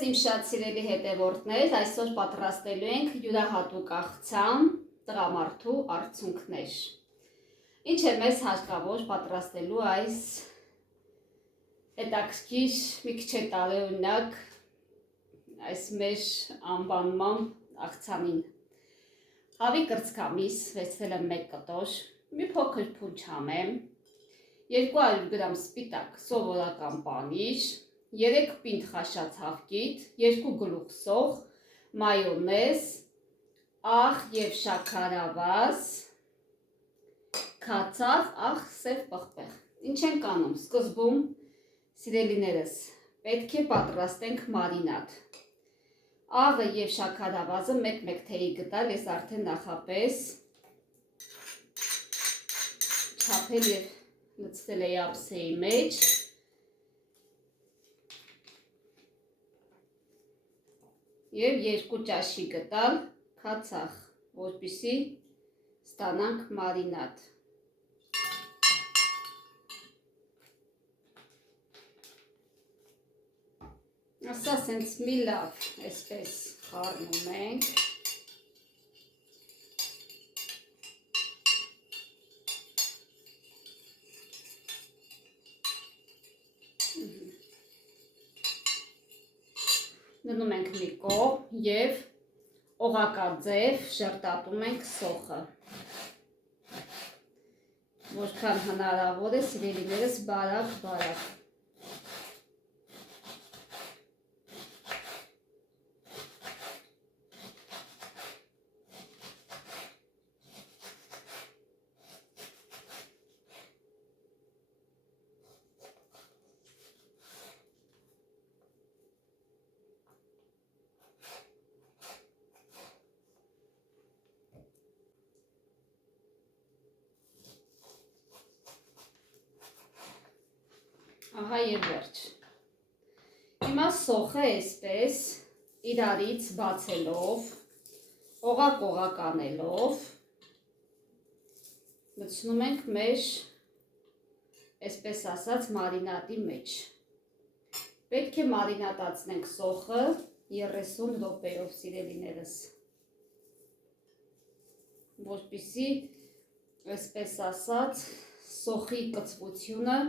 Ձեզ իմ շատ սիրելի հետևորդներ, այսօր պատրաստելու ենք յուրահատուկ աղցան տղամարդու արցունքներ։ Ինչ է մեզ հարկավոր պատրաստելու այս հետաքրքիր մի քիչ տարօրինակ այս մեր անվանման աղցանին։ Հավի կրծքամիս վերցրել եմ 1 կտոր, մի փոքր փունջ համեմ, 200 գրամ սպիտակ սովորական պանիր, 3 պինդ խաշած հավկիթ, 2 գլուխ սոխ, մայոնեզ, աղ և շաքարավազ, քացախ, աղ, սև պղպեղ։ Ինչ ենք անում սկզբում, սիրելիներս, պետք է պատրաստենք մարինադ։ Աղը և շաքարավազը 1-1 թեյի գտալ, ես արդեն նախապես չափել և լցրել էի ափսեի մեջ։ Եվ 2 ճաշի գտալ քացախ, որպեսզի ստանանք մարինադ։ Ասա սենց մի լավ այսպես խառնում ենք։ Դնում ենք մի կողմ և օղակաձև շերտատում ենք սոխը։ Որքան հնարավոր է, սիրելիներս, բարակ։ Ահա և վերջ։ Հիմա սոխը այսպես իրարից բացելով, օղակ անելով, մտցնում ենք մեր, այսպես ասած, մարինադի մեջ։ Պետք է մարինատացնենք սոխը 30 րոպեով, սիրելիներս, որպեսզի, այսպես ասած, սոխի կծվությունը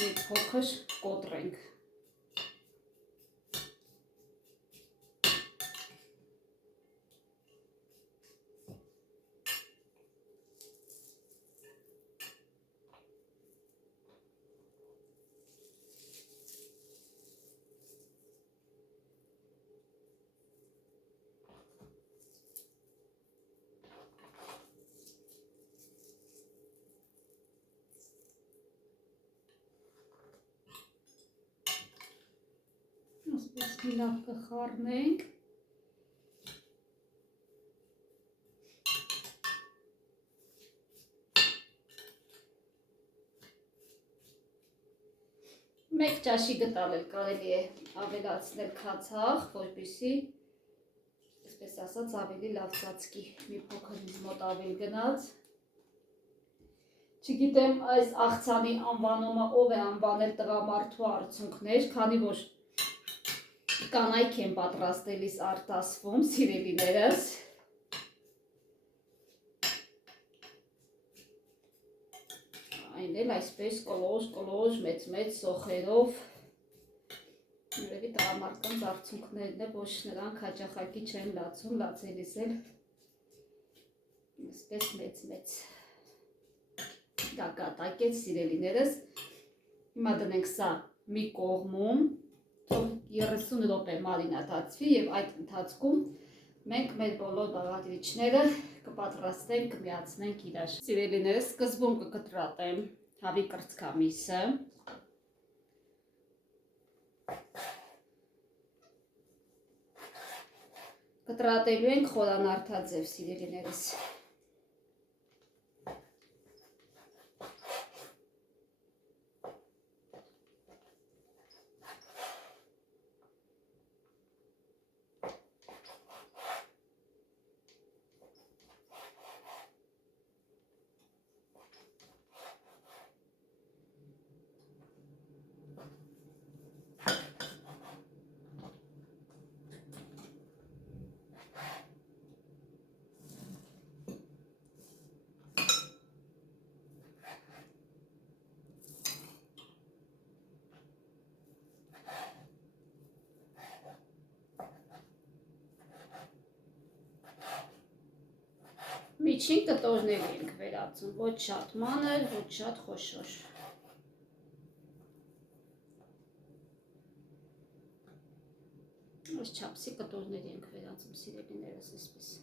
մի փոքր կոտրենք։ Ասպես մի լավ կխառնենք։ Մեկ ճաշի գտալ էլ կարելի է ավելացնել քացախ, որպեսզի, այսպես ասած, ավելի լավ ծածկի, մի փոքր ինձ մոտ ավել գնաց։ Չգիտեմ այս աղցանի անվանումը ով է անվանել տղամարդու արցունքներ, քանի որ կանայք են պատրաստելիս արտասվում, սիրելիներս։ Այն էլ այսպես կլոր, մեծ սոխերով, երևի տղամարդկանց արցունքներն է, ոչ նրանք հաճախակի չեն լացում, լացելիս էլ այսպես մեծ դակատակ է, սիրելիներս։ Հիմա դնենք սա մի կողմում, 30 րոպե մարինատացվի և այդ ընթացքում մենք մեր բոլոր բաղադրիչները կպատրաստենք, կմիացնենք իրար։ Սիրելիներս, սկզբում կկտրատեմ հավի կրծքամիսը։ Կտրատելու ենք խորանարդաձև, սիրելիներս։ Միջին կտորների ենք վերածում, ոչ շատ մանր, ոչ շատ խոշոր։ Այս չափսի կտորների ենք վերածում, սիրելիներս, այսպես։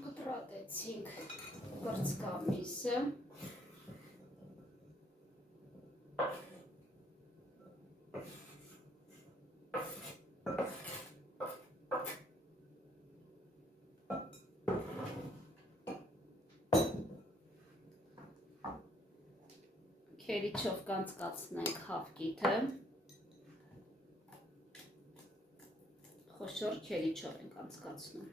Կտրատեցինք կրծքամիսը։ Քերիչով կանցկացնենք հավկիթը։ Խոշոր քերիչով ենք կանցկացնում։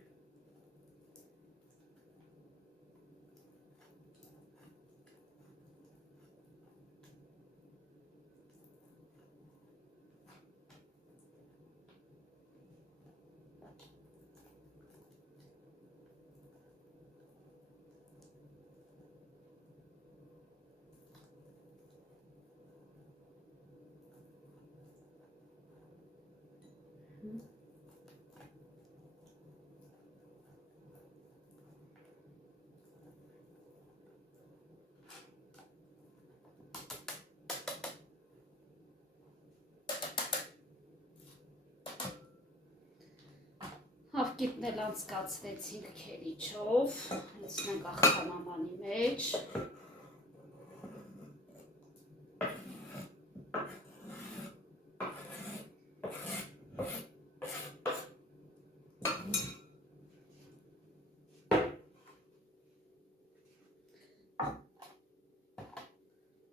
Հավկիթն էլ անցկացրեցինք քերիչով, լցնենք աղցանամանի մեջ։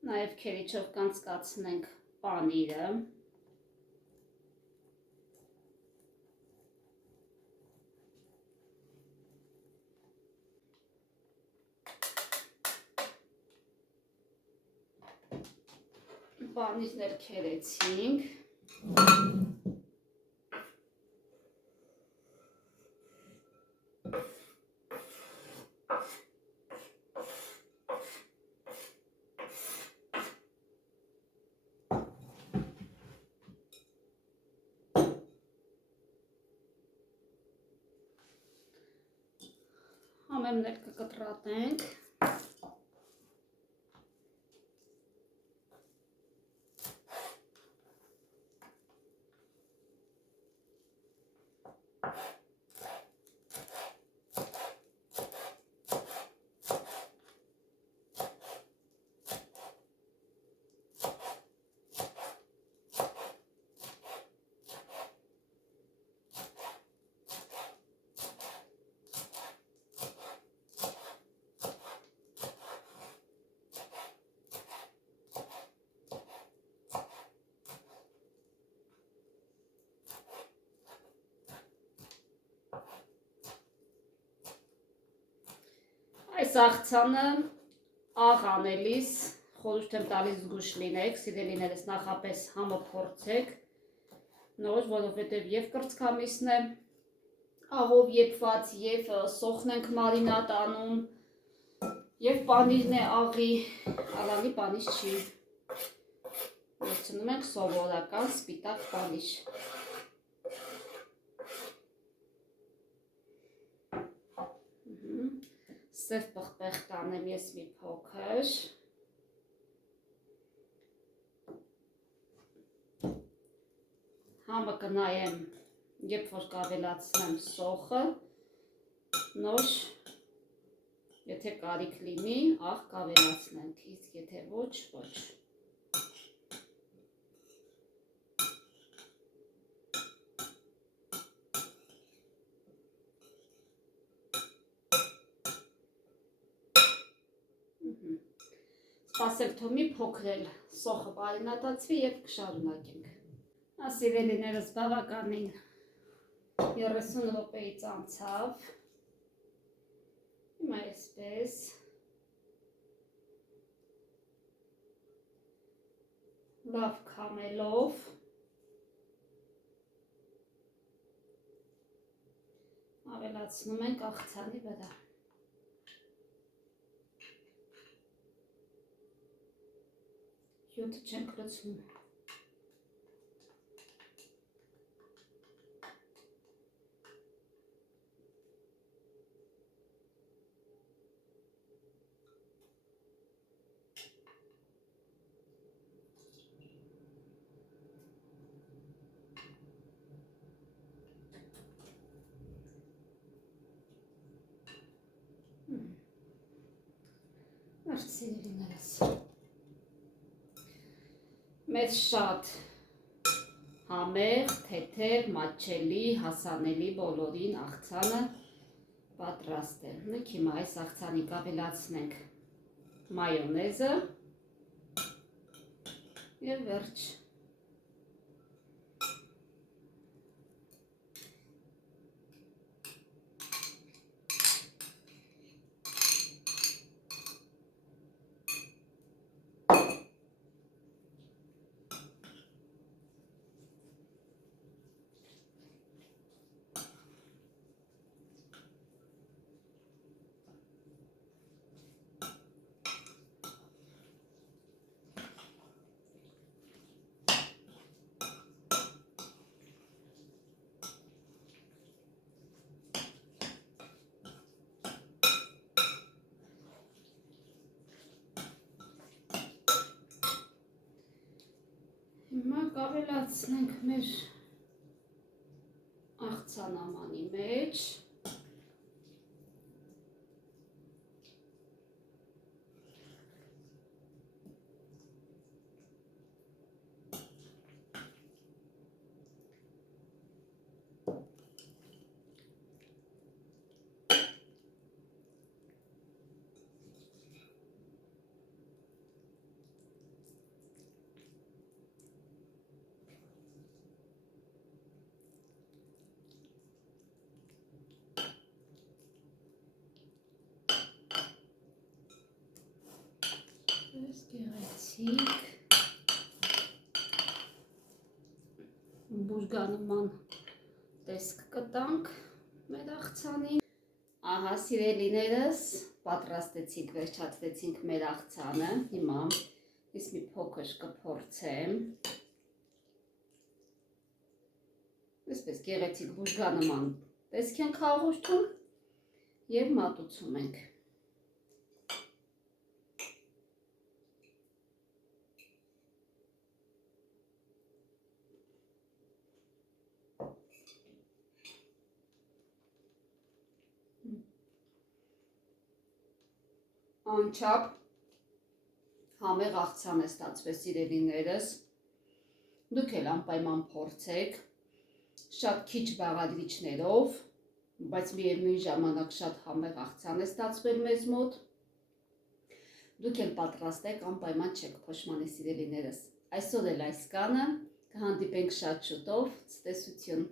Նաև քերիչով կանցկացնենք պանիրը։ Պանիրն էլ քերեցինք։ Համեմն էլ կկտրատենք։ Այս աղցանը աղ անելիս խորհուրդ եմ տալիս զգույշ լինեք, սիրելիներս, նախապես համը փորձեք, նոր, որովհետև եւ կրծքամիսն է աղով եփված, եւ սոխն ենք մարինատ անում, եւ պանիրն է աղի, աղալի պանիր չի։ Վերցնում ենք սովորական սպիտակ պանիր։ Սև պղպեղ կանեմ ես մի փոքր։ Համը կնայեմ, երբ որ կավելացնեմ սոխը, նոր, եթե կարիք լինի, աղ կավելացնենք, իսկ եթե ոչ, ոչ։ Սպասել թող մի փոքր սոխը մարինատացվի եւ կշարունակենք։ Սիրելիներս, բավականին 30 րոպեից անցավ։ Հիմա այսպես լավ քամելով ավելացնում ենք աղցանի վրա։ Հյութը չենք լցնում։ Սիրելիներս, մեզ շատ համեղ, թեթև, մատչելի, հասանելի բոլորին աղցանը պատրաստ է։ Հիմա այս աղցանին ավելացնենք մայոնեզը և վերջ։ Հիմա կավելացնենք մեր աղցանամանի մեջ։ Գեղեցիկ բուժգանման տեսք կտանք մեր աղցանին։ Ահա սիրելիներս, պատրաստեցինք, վերջացրեցինք մեր աղցանը։ Հիմա ես մի փոքր կփորձեմ։ Այսպես գեղեցիկ բուժգանման տեսք ենք հաղորդում և մատուցում ենք։ Անչափ համեղ աղցան է ստացվել սիրելիներս, դուք էլ անպայման փորձեք, շատ քիչ բաղադրիչներով, բայց միևնույն ժամանակ շատ համեղ աղցան է ստացվել մեզ մոտ, դուք էլ պատրաստեք, անպայման չեք փոշմանի սիրելիներս, այսօր էլ այս կանը, կհանդիպենք շատ շուտով, ցտեսություն։